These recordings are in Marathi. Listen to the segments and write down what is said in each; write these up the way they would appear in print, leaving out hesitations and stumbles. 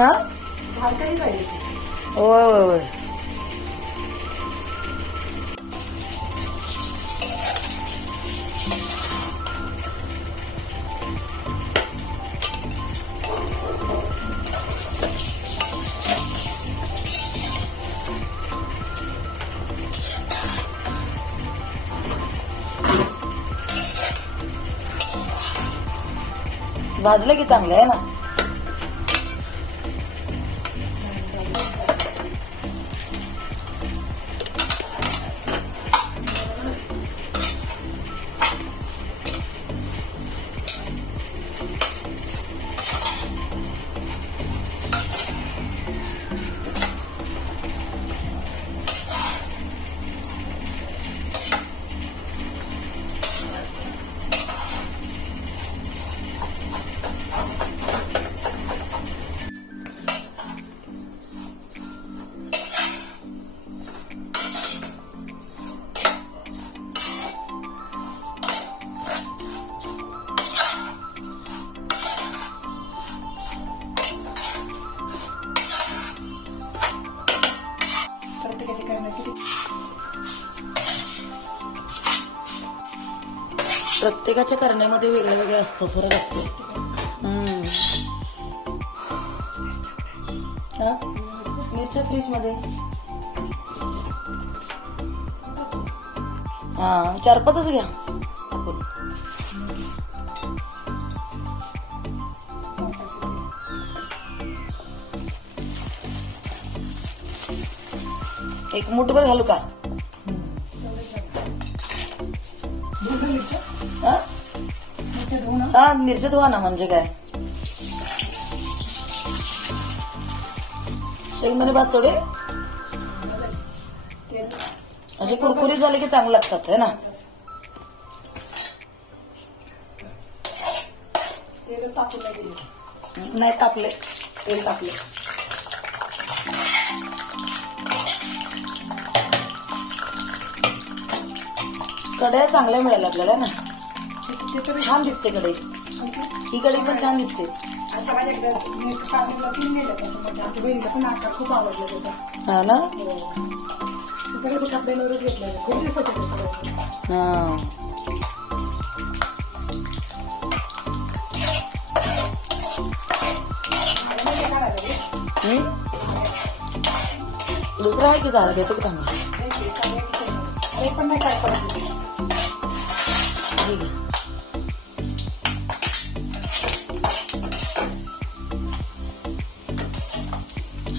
हा घालताही पाहिजे. होय होय होय. भाजलं की चांगलं आहे ना. प्रत्येकाच्या करण्यामध्ये वेगळं वेगळं असतं, फरक असतो. मिरच्या फ्रीज मध्ये 4-5च घ्या. एक मुठभर घालू का? हा मिरच्या धुवा ना. म्हणजे काय शेंगदाणे भाज थोडे असे कुरकुरीत झाले की चांगले लागतात है ना. नाही तापले, तेल तापले. कढया चांगल्या मिळाल्या आपल्याला ना. छान दिसते कढई. ही कढई पण छान दिसते. खूप आवडलं. हा ना. दुसरा आहे की झाला देतो की थांबा. पण नाही काय करायचं.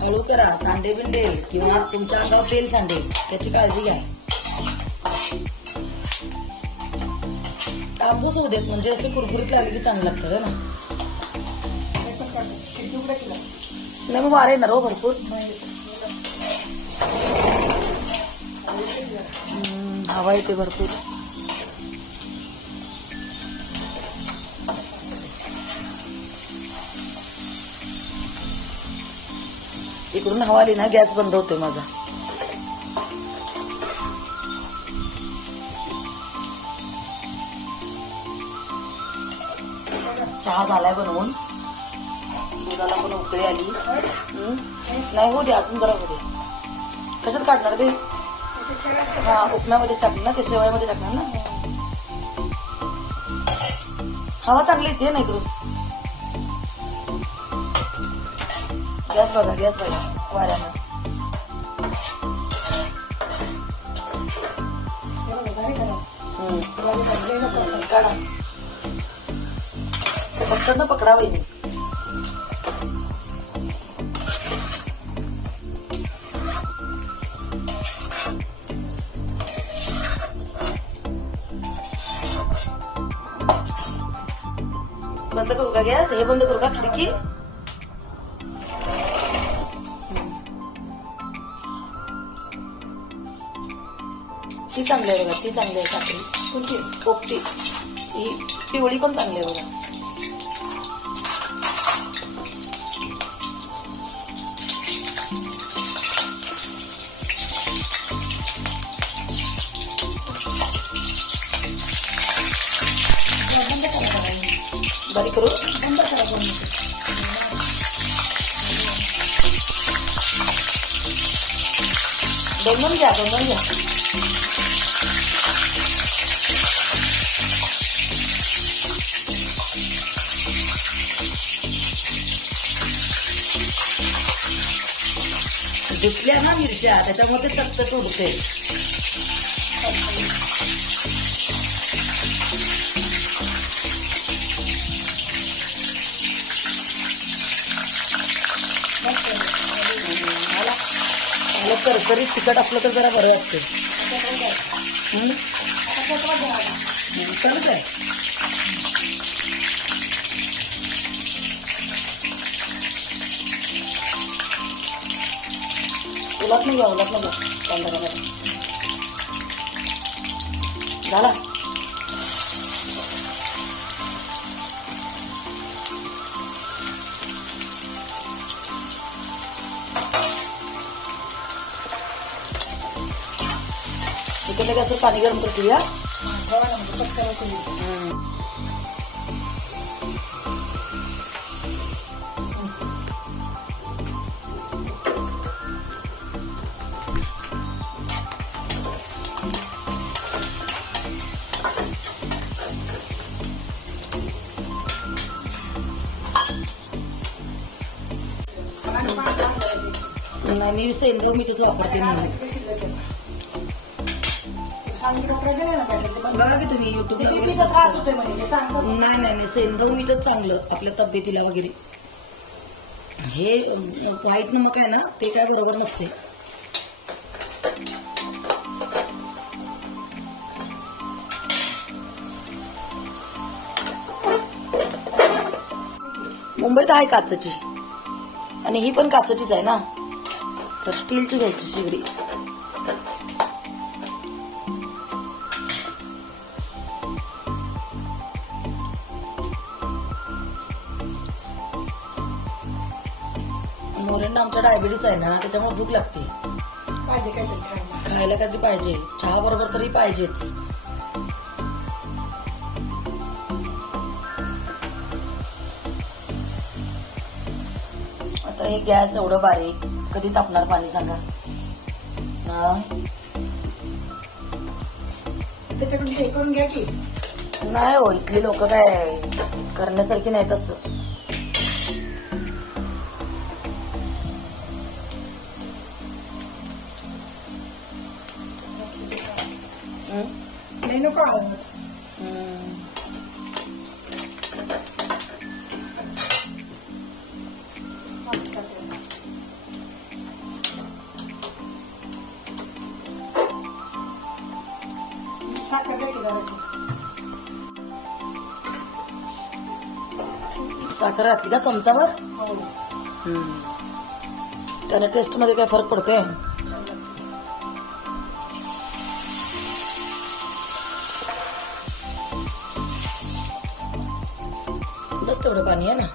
हळू करा. सांडे बिंडेल किंवा तुमच्या अंगावर तेल सांडेल, त्याची काळजी घ्या. तांबूस होऊ देत म्हणजे असे कुरकुरीत लागले की चांगलं लागतं ना. नाही मग वारे येणार हो भरपूर. हवा येते भरपूर. इकडून हवा आली ना गॅस बंद होते माझा. चहा झालाय बनवून. दुधाला पण उकळी आली. नाही हो दे अजून जरा हो दे. कशात काढणार ते? हा उपम्यामध्येच टाकणार ना ते, शेवयामध्ये टाकणार ना. हवा चांगली येते ना इकडून. गॅस बघा, गॅस बघा वाऱ्यानं. काढा पटकन पकडा वहिनी. बंद करू का गॅस? हे बंद करू का खिडकी? ती चांगली आहे बघा, ती चांगली आहे काकडी. कोणती? पोपटी. ही पिवळी पण चांगली आहे बघा. बारीक करू. दोन घ्या 2 घ्या. धुतल्या ना मिरच्या त्याच्यामध्ये चटचट उडते. मला करकरीत तिखट असलं तर जरा बरं वाटते. चालूच आहे. उलट नाही घ्या कांदा झाला. इकडे कसं पाणी गरम करतो या. नाही मी सेंद्रिय मीठच वापरते म्हणून. बघा की तुम्ही युट्यूबला वगैरे नाही सेंद्रिय मीठच चांगलं आपल्या तब्येतीला वगैरे. हे व्हाईट नमक आहे ना ते काय बरोबर नसते. मुंबईत आहे काचची आणि ही पण काचचीच आहे ना तर स्टीलची घ्यायची शेगडी. मोऱ्यांना आमच्या डायबिटीस आहे ना त्याच्यामुळे भूक लागते. खायला काहीतरी पाहिजे. चहा बरोबर तरी पाहिजेच. आता हे गॅस एवढं बारीक कधी तापणार पाणी सांगा. त्याच्याकडून शेकून घ्या की. नाही हो इथली लोक काय करण्यासारखी नाहीत असं. नाही नको साखर घातली का चमचावर. त्याने टेस्ट मध्ये काय फरक पडतोय. बस तेवढं पाणी आहे ना.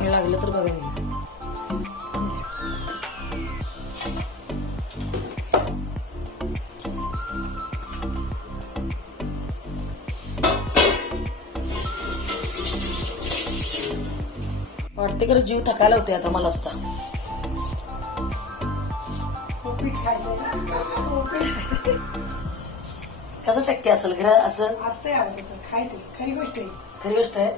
हे लागलं तर बघा. वाटते खरं जीव थकायला होते आता मला सुद्धा. कसं शक्य असेल खरं असं असतंय खायचं. खरी गोष्ट आहे. खरी गोष्ट आहे.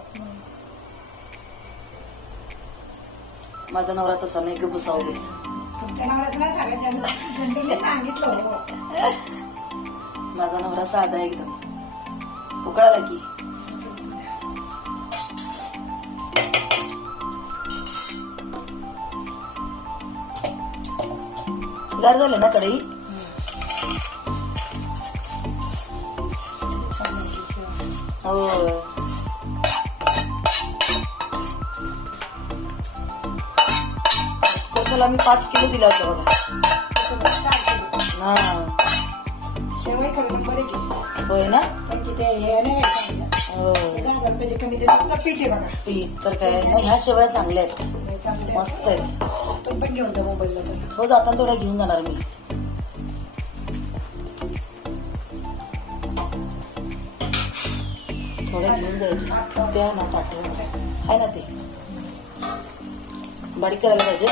माझा नवरा तसा नाही की बुसावलीच. तुमच्या नवऱ्याचं नाही सांगायचं सांगितलं. माझा नवरा साधा एकदम. उकळाला की गार झाले ना कढई. हो कोणाला मी 5 किलो दिला होता बघा. हा शेवई करून बरे की. होय ना. पण तिथे हे नाही हो कमी देतात पीठ आहे बघा. पीठ तर काय नाही. ह्या शेवया चांगल्या आहेत. मस्त आहेत. तो पण घेऊन जा मोबाईलला. हो जाताना थोड्या घेऊन जाणार मी. थोड्या घेऊन जायचे ते आहे ना ताट आहे ना ते बारीक करायला पाहिजे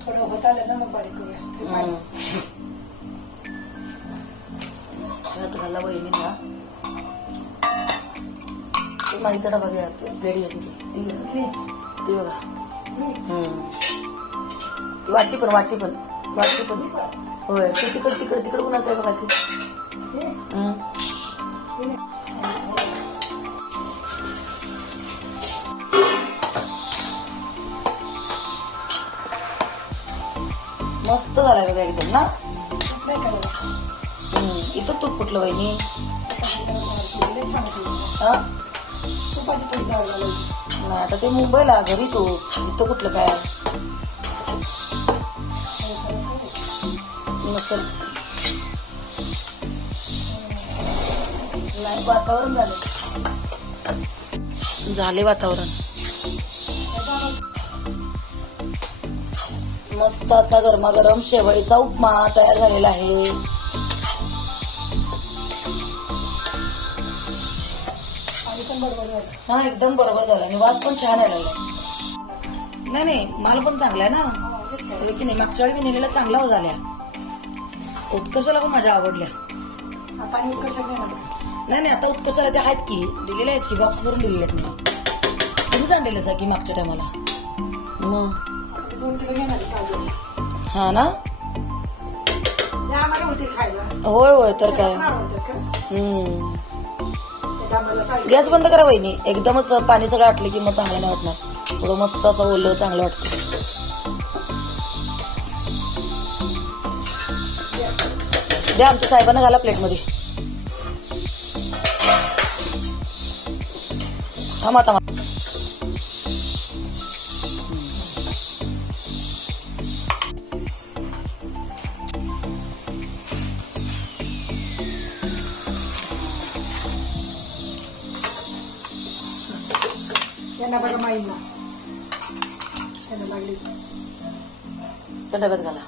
थोडं होत आलं ना मग बारीक करूया घाला बहिणी ना ती माईचा डबा घ्या प्लेट घेते ती बघा वाटी पण होय ते तिकड कुणाचं आहे बघा ती मस्त झालाय बघा एकदम ना नाही करायला इथं तूप कुठलं वहिनी तुपाची थोडी डाळ घालायची नाही आता ते मुंबईला घरी तूप इथं कुठलं काय नसेल नाही वातावरण झाले वातावरण मस्त असा गरमागरम शेवळीचा उपमा तयार झालेला आहे हा एकदम बरोबर झाला आणि वास पण छान आहे लागला नाही माल पण चांगला आहे ना की नाही मागच्या वेळी मी नेलेला चांगला झाल्या उत्कर्षाला पण माझ्या आवडल्या नाही आता उत्कर्षाला ते आहेत की दिलेले आहेत की बॉक्स भरून दिलेले आहेत मी तुम्हीच आणलेलं की मागच्या टायमाला मग 2 किलो घेणार हा ना आम्हाला होते खायला होय तर काय गॅस बंद करा वहिनी एकदमच पाणी सगळं आटले की मग चांगलं नाही वाटणार थोडं मस्त असं ओलं चांगलं वाटतं द्या आमच्या साहेबांना घाला प्लेटमध्ये थांबा त्यांना बघा माईला त्यांना लागली त्या डब्यात घाला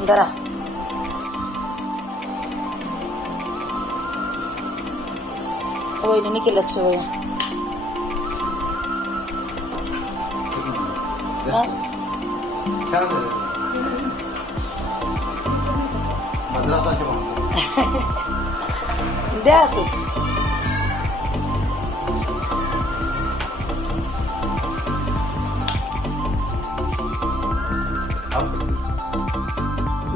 जरा वहिनी केल्यात शेवया द्या असंच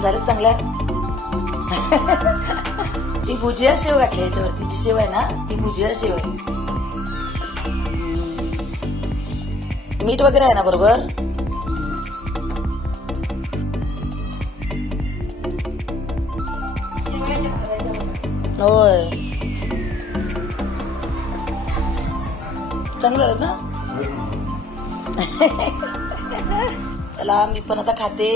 झालं चांगल्या ती भुजिया शेव घातली याच्यावरती जी शेव आहे ना ती भुजिया शेव आहे मीठ वगैरे आहे ना बरोबर होय चांगलं आहे ना चला मी पण आता खाते